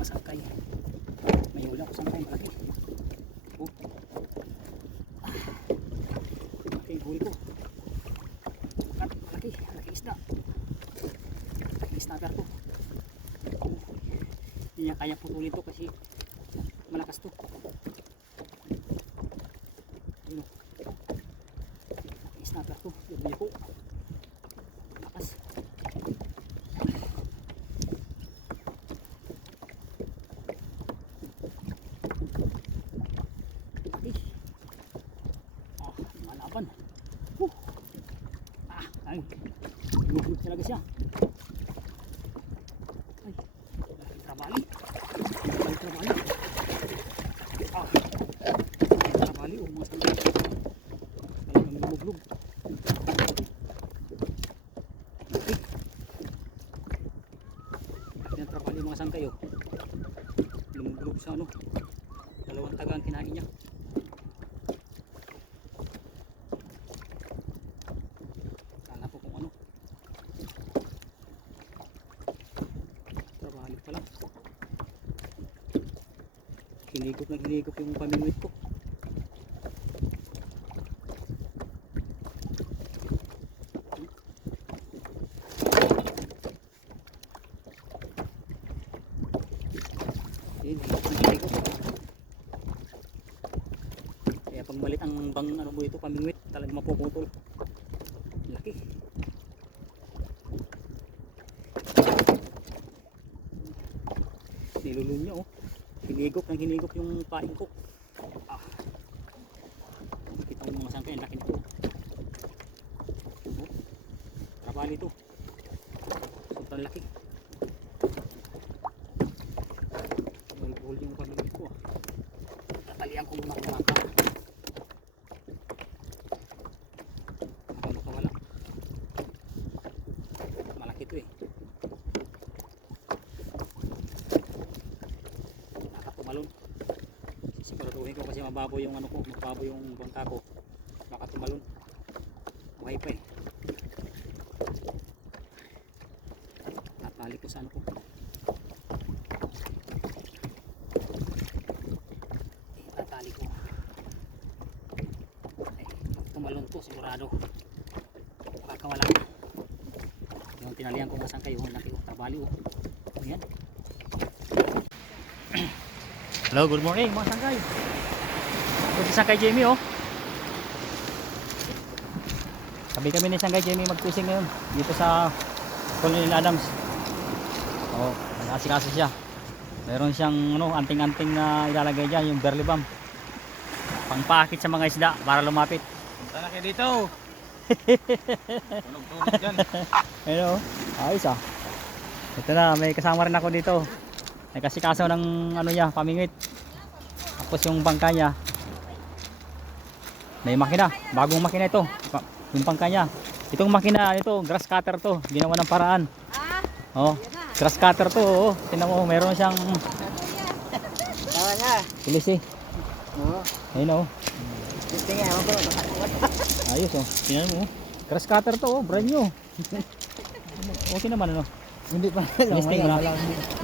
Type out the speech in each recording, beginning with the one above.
masangkay. May huli ako sangkay, malaki. Oh. Malaki yung huli ko. Kat, malaki, malaki isda. Malaki snapper to. Oh. Hindi niya kaya putulin to kasi malakas to. one. Hinigop na hinigop yung pamimit ko. Hinigop. Kaya pag malit ang bang ano mo ito, pamingwit, talagang mapuputol. Laki. Nilulun niya oh. Hinigop ng hinigop yung paing ko. Ah. Kita mo mga sangkay, ang laki nito. Oh. Trabali ito. Sobrang laki. Buhol yung pamingwit ko ah. Tatalian ko muna kumaka. Baka makawala. Malaki to eh. Nakatumalon. Ko mababaw yung ano ko, mababaw yung bangka ko. Baka tumalon. Buhay pa eh. Natali ko sa ano ko. Eh, tatali ko. Eh, pag tumalon to sigurado. Makakawala. Yung tinalihan ko nga sangkay, yung laki ko, tabali oh. Ayan. Hello, good morning mga sangkay. Ito si Sangkay Jamie oh. Sabi kami ni Sangkay Jamie mag-fishing ngayon dito sa Colonel Adams. Oh, nag-asikaso siya. Meron siyang ano, anting-anting na ilalagay diyan, yung berly bomb. Pangpakit sa mga isda para lumapit. Punta na kayo dito. Tunog-tunog dyan. Ayun oh. Ayos ah. Ito na, may kasama rin ako dito. May kasikaso ng ano niya, pamingwit. Tapos yung bangka niya. May makina, bagong makina ito. Yung bangka niya. Itong makina, ito, grass cutter to. Ginawa ng paraan. Oh, grass cutter to. Oh. Tingnan mo, meron siyang pulis eh. Ayun oh. Tingnan mo ko. Ayos oh. Tingnan mo. oh. Grass cutter to, oh. brand new. okay naman ano. Hindi pa. Listing mo na.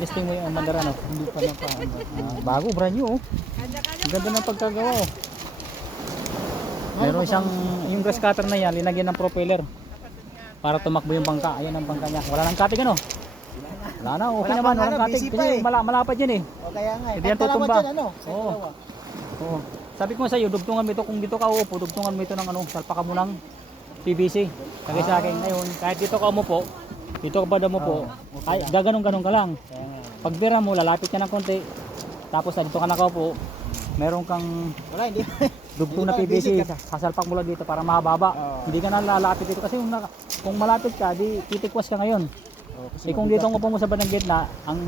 Listing mo yung mandara no. Hindi pa na pa. Ah, bago, brand new oh. Ganda ng pagkagawa oh. Meron siyang, yung grass cutter na yan, linagyan ng propeller. Para tumakbo yung bangka. Ayan ang bangka niya. Wala nang katig ano? Wala na, okay Wala naman. katig. busy pa Kasi eh. mala, malapad yan eh. O kaya nga. eh. Hindi yan mo tutumba. dyan, ano? Sa Oo. Oo. Sabi ko sa iyo, dugtungan mo ito. Kung dito ka uupo, dugtungan mo ito ng ano, salpa ka mo ng PVC. Kaya sa akin ngayon, kahit dito ka umupo, dito ka ba daw umupo, ay gaganong-ganong ka lang. Pag bira mo, lalapit ka ng konti. Tapos dito ka nakaupo, meron kang Wala, hindi. dugtong na PVC, ka. sasalpak mo lang dito para mahaba. Oo. Hindi ka na lalapit dito kasi kung, na, kung malapit ka, di titikwas ka ngayon. Oh, kasi Eh kung dito ang upo mo sa bandang gitna, ang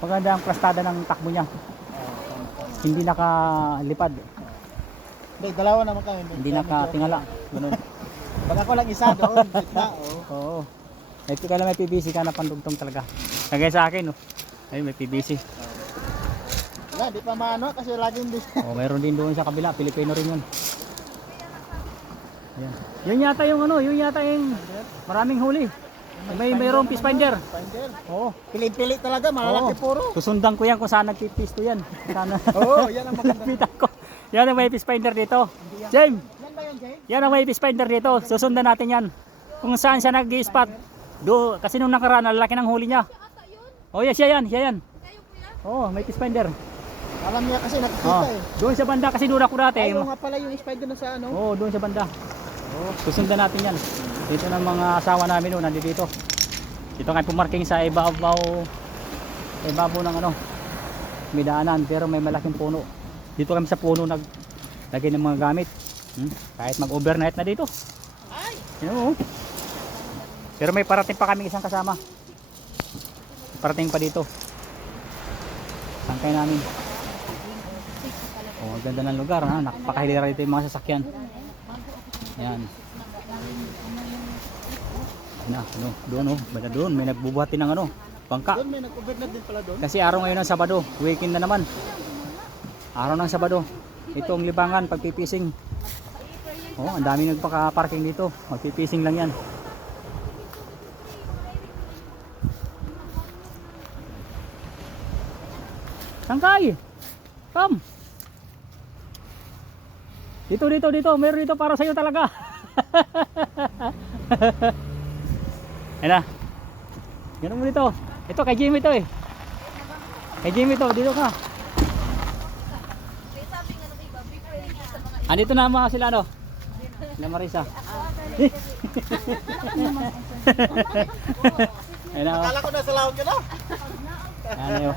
maganda ang prastada ng takbo niya. Tama. Hindi nakalipad, Hindi, dalawa naman kami. hindi nakatingala. Ganun. Pag ako lang isa doon, gitna. Oo. Oo. May kailan may PVC ka na pandugtong talaga. Kagaya sa akin, no. Ay, may PVC. Wala, di pa maano kasi laging di. Oh, mayroon din doon sa kabila, Pilipino rin 'yun. Ayan. Yun yata yung ano, yun yata yung maraming huli. May mayroong fish finder. Finder. Oo. Pili-pili talaga, malalaki Oo. puro. Susundan ko yan kung saan nagpipisto yan. Sana. Oo, yan ang maganda. Lapitan ko. Yan ang may fish finder dito. James, Yan ba yun, Jay? yan ang may fish finder dito. Susundan natin yan. Kung saan siya nag-spot. Do, kasi nung nakaraan, ang laki ng huli niya. Oh, yeah, siya yan, siya yan. Oo, may fish finder. Alam niya kasi nakikita Oh, eh. doon sa banda kasi doon ako dati. Ayaw nga pala yung spider na sa ano. Oo, doon sa banda. Oo, susundan natin yan. Dito ng mga asawa namin noon, nandito dito. Dito kayo pumarking sa ibabaw, ibabaw ng ano, may daanan, pero may malaking puno. Dito kami sa puno nag lagay ng mga gamit. Hmm? Kahit mag-overnight na dito. Ay! mo. Pero may parating pa kami isang kasama. Parating pa dito. Sangkay namin. Oh, ganda ng lugar ha. Napakahilera dito yung mga sasakyan. Yan. Na, ano, doon oh, banda doon, may nagbubuhati ng ano, bangka. Doon may nag-overnight din pala doon. Kasi araw ngayon ng Sabado, weekend na naman. Araw ng Sabado. Ito ang libangan, pagpipising. Oh, ang dami nagpaka-parking dito. Magpipising lang yan. Sangkay! Come! Dito, dito, dito. Meron dito para sa'yo talaga. Ayan na. Ganun mo dito. Ito kay Jimmy to eh. Kay Jimmy to, dito ka. Andito na mga sila ano? Sila Marisa. Ayan na. oh. Akala ko nasa laot ka na. Ayan na yun.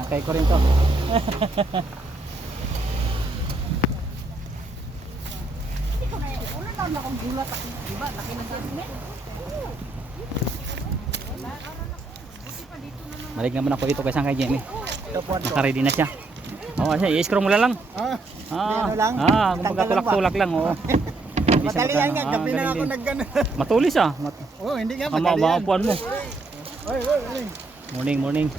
Tangkay ko rin to. Malig naman ako ito kaysa kay Jimmy. Nakaready na siya. Oo, oh, i-scroll mo lang. Ah, Ah, ano lang? ah, kumbaga tulak-tulak lang, oo. Magkano. nga. Ah, Gabi na galing ako din. naggano. Matulis ah. Mat Oh, hindi nga Ama, madali yan. makapuan mo. Oy, oy, oy. Morning, morning.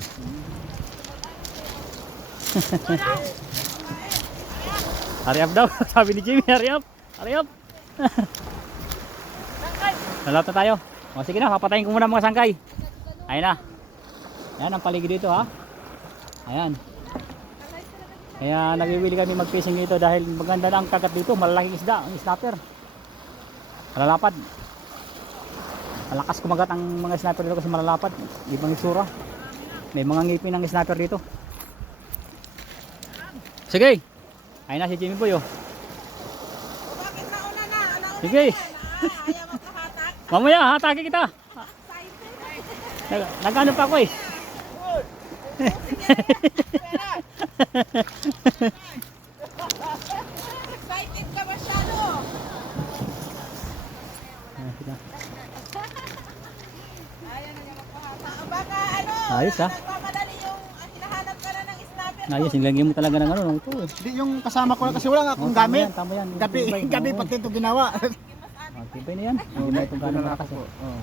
hurry up daw. Sabi ni Jimmy, hurry up. Hurry up. Nalap na tayo. O sige na, papatayin ko muna mga sangkay. Ayan na. Ayan ang paligid dito ha. Ayan. Kaya nagiwili kami mag-fishing dito dahil maganda na ang kagat dito. Malalaking isda, ang snapper. Malalapad. Malakas kumagat ang mga sniper dito kasi malalapad. Ibang itsura. May mga ngipin ng sniper dito. Sige. Ayun na si Jimmy Boy oh. Sige. Mamaya hatake kita. Nag nagano pa ako eh. Excited ka masyado. Ano? Ayos, ah. Ayos, nilagyan mo talaga ng ano. no? Ito eh. Hindi yung kasama ko na kasi wala nga Oh, akong tama gamit. yan, tama yan. Gabi, Tibay. gabi Oo. pati ito ginawa. Oh, tibay na yan. Oh, na itong gano'ng malakas eh. Oh.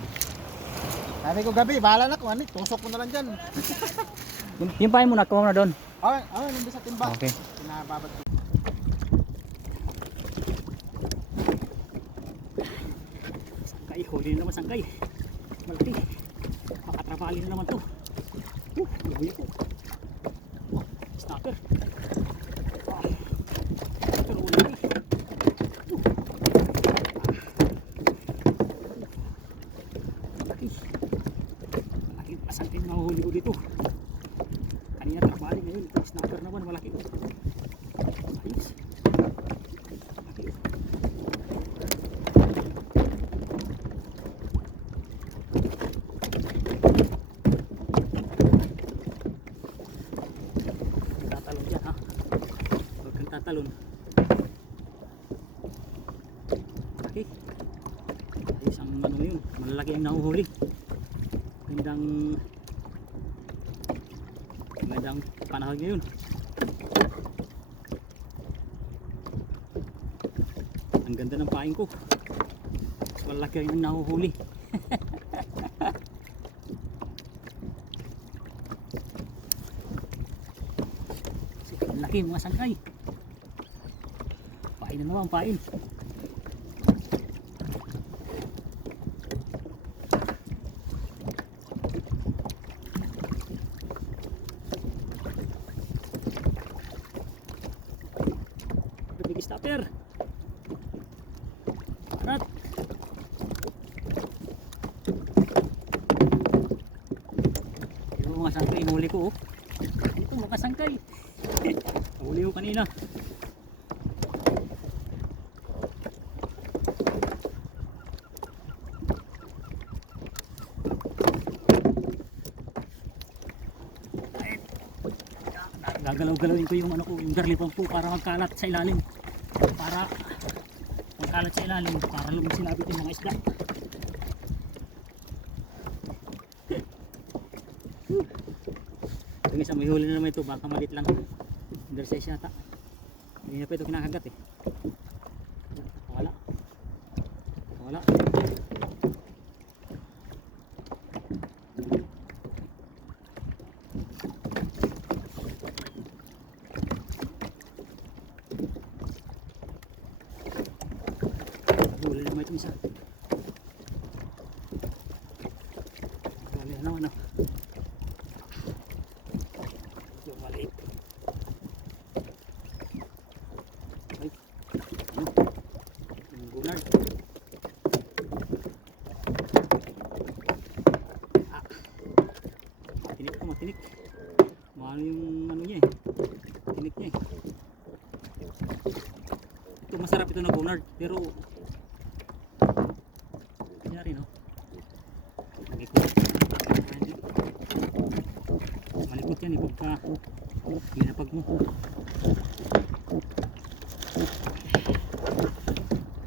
Sabi ko gabi, bahala na kung ano, tusok ko na lang dyan. Yung, yung mo, nakuha mo na doon. Ah, ah, nandun sa timba. Okay. Pinababad ko. Sangkay, huli na naman sangkay. Malaki. Makatrapali na naman to. Uh, nabuyo ko. Oh, snapper. Ah. Pero wala na eh. Uh. Malaki. Malaking pasangkin na huli ko dito. Kanina trapali ngayon. Ito, snapper naman, malaki. Ayos. Malaki. Huwag kang tatalon dyan ha. Huwag kang tatalon. Malaki. Ang ano ngayon. Malalaki ang nahuhuli. Gandang gandang panahon ngayon. Ang ganda ng paing ko. Mas Malaki ang nahuhuli. Laki mga sangkay. Pain na naman, pain. stopper. Arat. Yung mga sangkay, huli ko oh. Ito mga sangkay. Huli ko kanina. gagalaw-galawin ko yung ano ko, yung garlipan ko para magkalat sa ilalim. Para magkalat sa ilalim para lumang sinabit yung mga isda. Isa may huli na naman ito, baka malit lang. Undersize yata. Hindi na pa ito kinakagat eh. Wala. Wala. Huli naman itong isa. Huli na naman oh. Yung maliit. Ay. Ano? Yung gunard. Ah. Matinik ko, matinik. Maano yung ano niya eh. Tinik niya eh. Ito masarap ito na gunard. Pero Kunyari no. Lagi ko. Malikot yan eh pagka ginapag mo.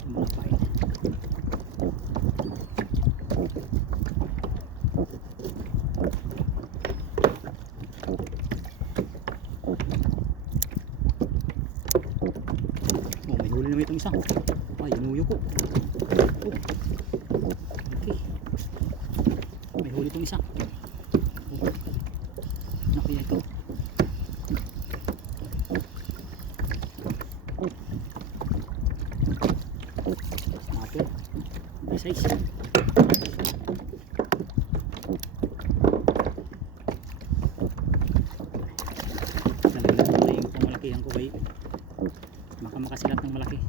Mga pain. Oh, may huli naman itong isa. Ay, inuyo ko. Oh. Okay. May huli itong isa. Oh. Ano kaya ito? Snapper. May size. Nalaglag ko na yung pamalakihan ko kay baka makasilat ng malaki.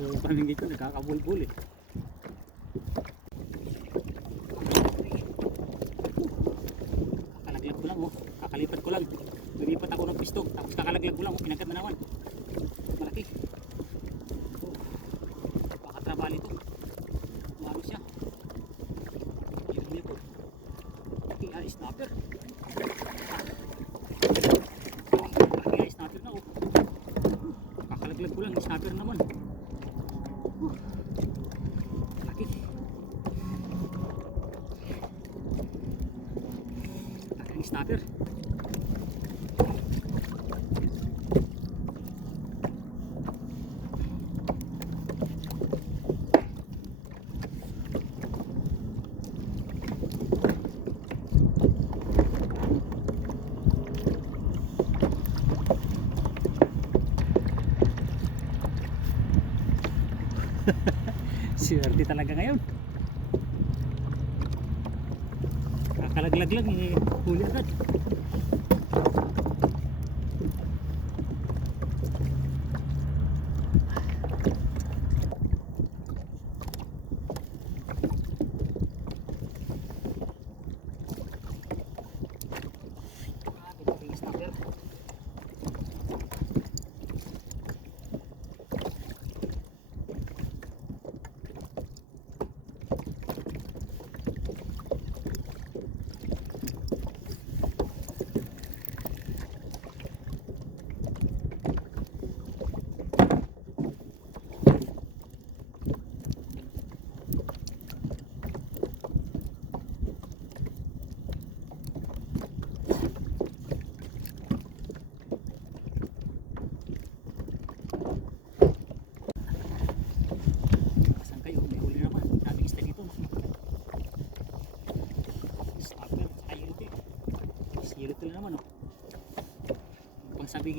So, nagkakabulbul eh. Kakalaglag ko lang oh. Kakalipat ko lang. Lumipat ako ng pisto. Tapos kakalaglag ko lang oh. Pinagkat na naman. Malaki. Oh. Baka trabal ito. Umano siya. Yun niya po. Laki ah, snapper. Ah. Laki ah, snapper na oh. Kakalaglag ko lang. Snapper naman. Oh. Laki. Laki ang snapper. Swerte talaga ngayon. Kakalaglag lang eh. Huli agad.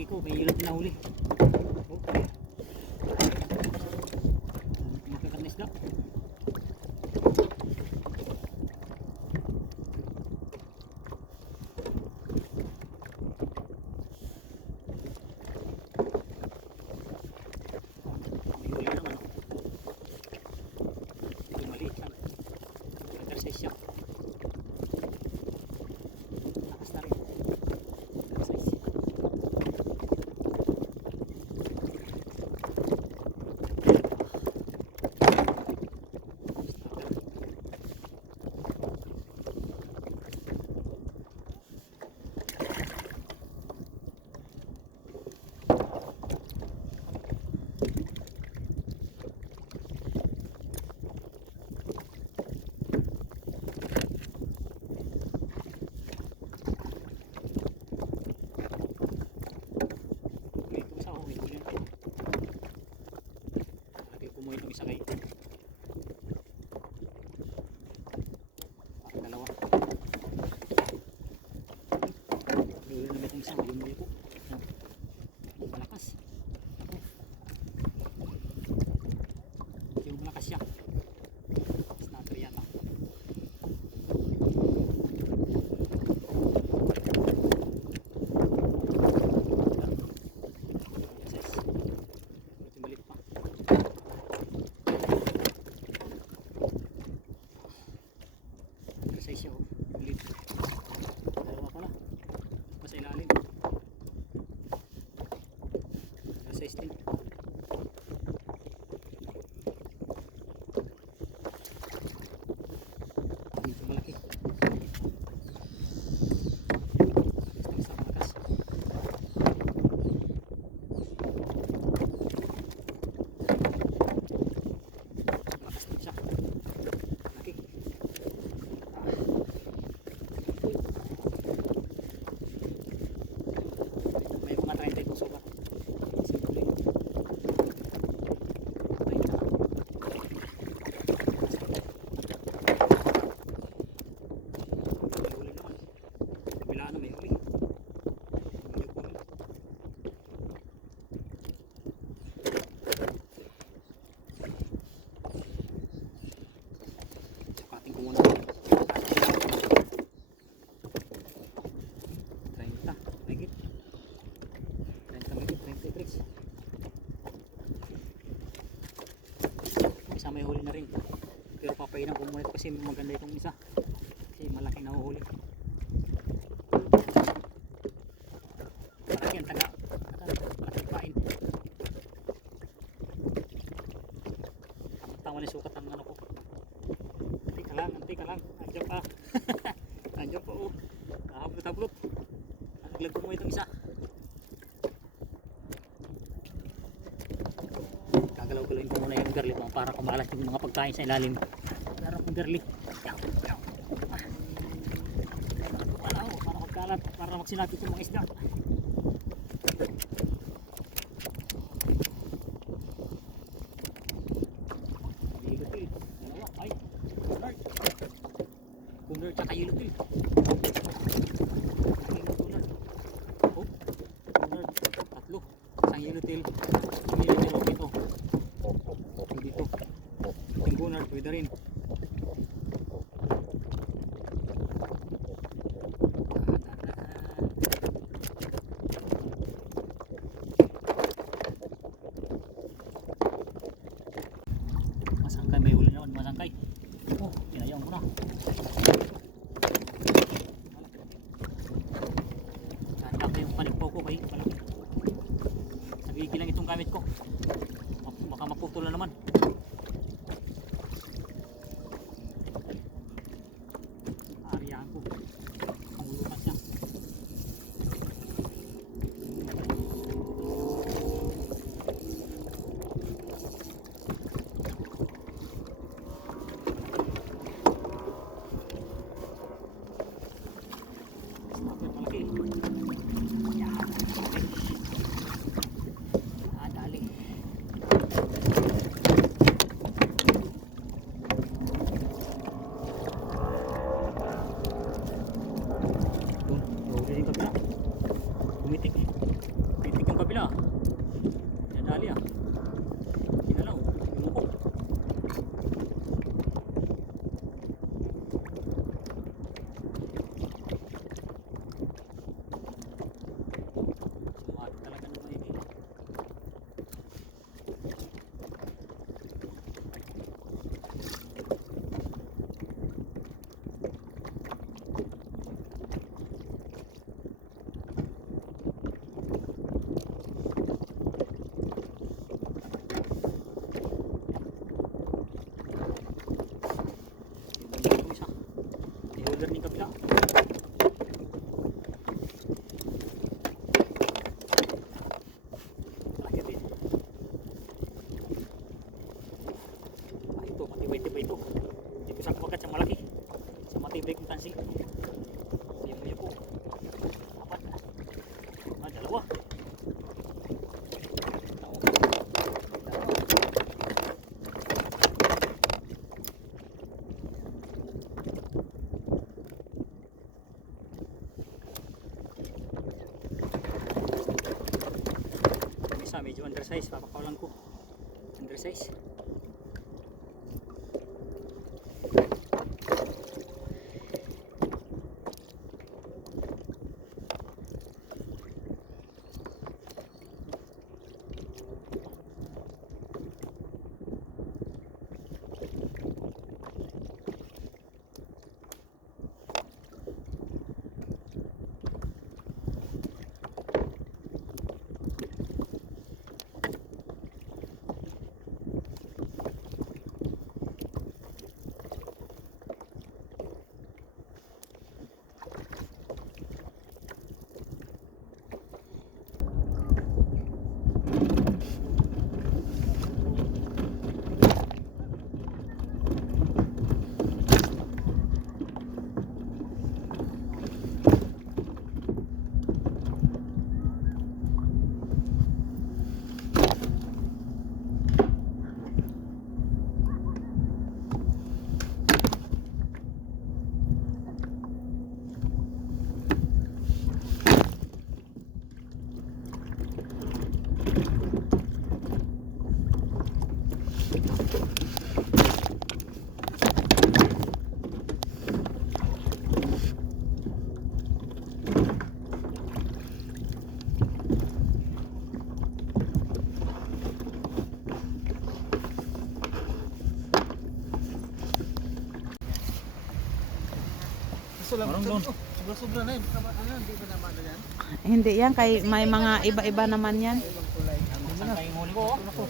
lagi ko, may ilot na huli. Okay. Magkakarnes na. kasi maganda itong isa. Kasi malaki na uhuli malaki ang taga. Matagpain tama na sukat ang ano ko. Anti ka lang, anti ka lang. Andyan pa. Andyan pa oh. Nakablot-ablot naglag ko mo itong isa. Gagalaw-galawin ko muna yung garlic para kumalas yung mga pagkain sa ilalim. Kimberly. Wala ah. ko, oh, para magkalat, para magsinabi ko mga isda. sama lagi. Sama tibig ng tansi hindi mo ada apat ah bisa meja undersize papakawalan ko undersize. Lang. Sobra-sobra na yun. Ano, hindi pa naman na yan. Hindi yan, kay may mga iba-iba naman yan. Saan tayong huli ko? Oh.